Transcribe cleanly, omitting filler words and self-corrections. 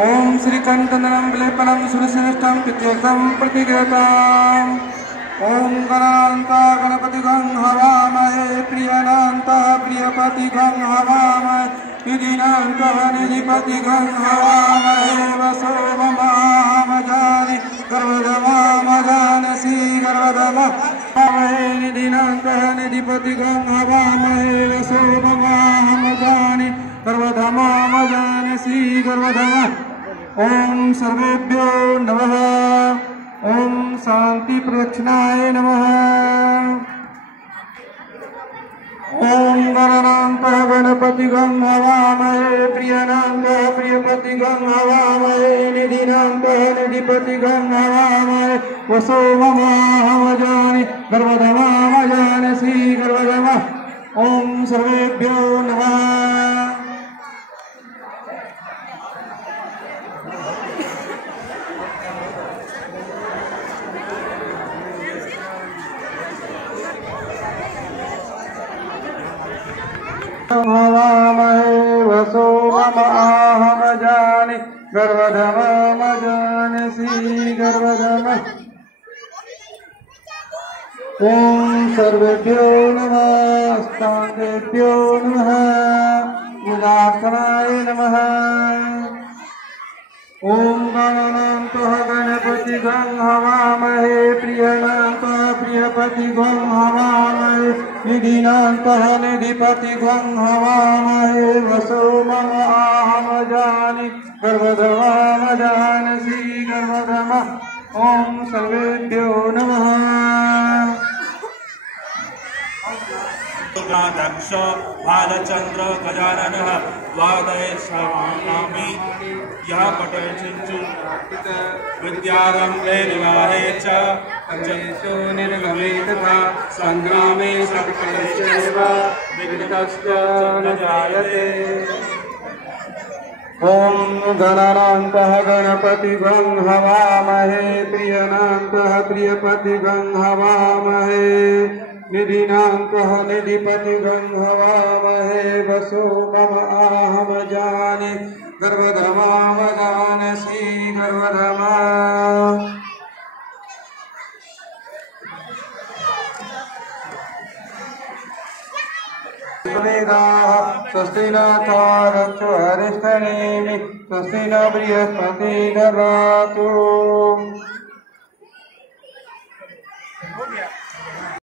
ओम श्रीकंठनरं विलेपनं सुरश्रेष्ठं पित्यर्थं प्रतिगताम् ओम गणान्ता गणपतिगं हवामहे प्रियनान्तः प्रियपतिगं हवामहे निधिनान्तः निधिपतिगं हवामहे वसो ममामजानि गर्वधमामजानसि गर्वधमामहे निधिनान्तः निधिपतिगं हवामहे वसो ममामजानि गर्वधमामजानसि गर्वधमा ओम सर्वेभ्यो नमः। ओम शांति प्रदक्षिणाय नमः। ओम गणानान्तः गणपतिगं हवामहे प्रियनान्तः प्रियपतिगं हवामहे निधिनान्तः निधिपतिगं हवामहे वसो ममामजानि गर्वधमामजानसि गर्वधमा ओम सर्वेभ्यो नमः। हवामहे वसो ममामजानि गर्वधमामजानसि गर्वधमा ओम सर्वेभ्यो नमः। स्तांगेभ्यो नमः। मुदार्थनाय नमः। ओम गणानान्तः गणपतिगं हवामहे प्रियनान्तः प्रियपतिगं हवामहे निधिनान्तः निधिपतिगं हवामहे वसो ममामजानि गर्वधमामजानसि गर्वधमा ओम सर्वेभ्यो नमः। दक्ष बालचंद्र गजाननः द्वादशानामी यः पटे चिंचु विद्यारंभे निवाहे च पंचेषु निर्गमे तथा संग्रामे सत्कर्षेव विघ्नश्च न जायते। ओम गणानान्तः गणपतिगं हवामहे प्रियनान्तः प्रियपतिगं हवामहे निधिनान्तः निधिपतिगं हवामहे वसो ममामजानि गर्वधमामजानसि गर्वधमा स्वस्ति न तारक्षो हरिष्ठनेमि स्वस्ति न बृहस्पति ददातु।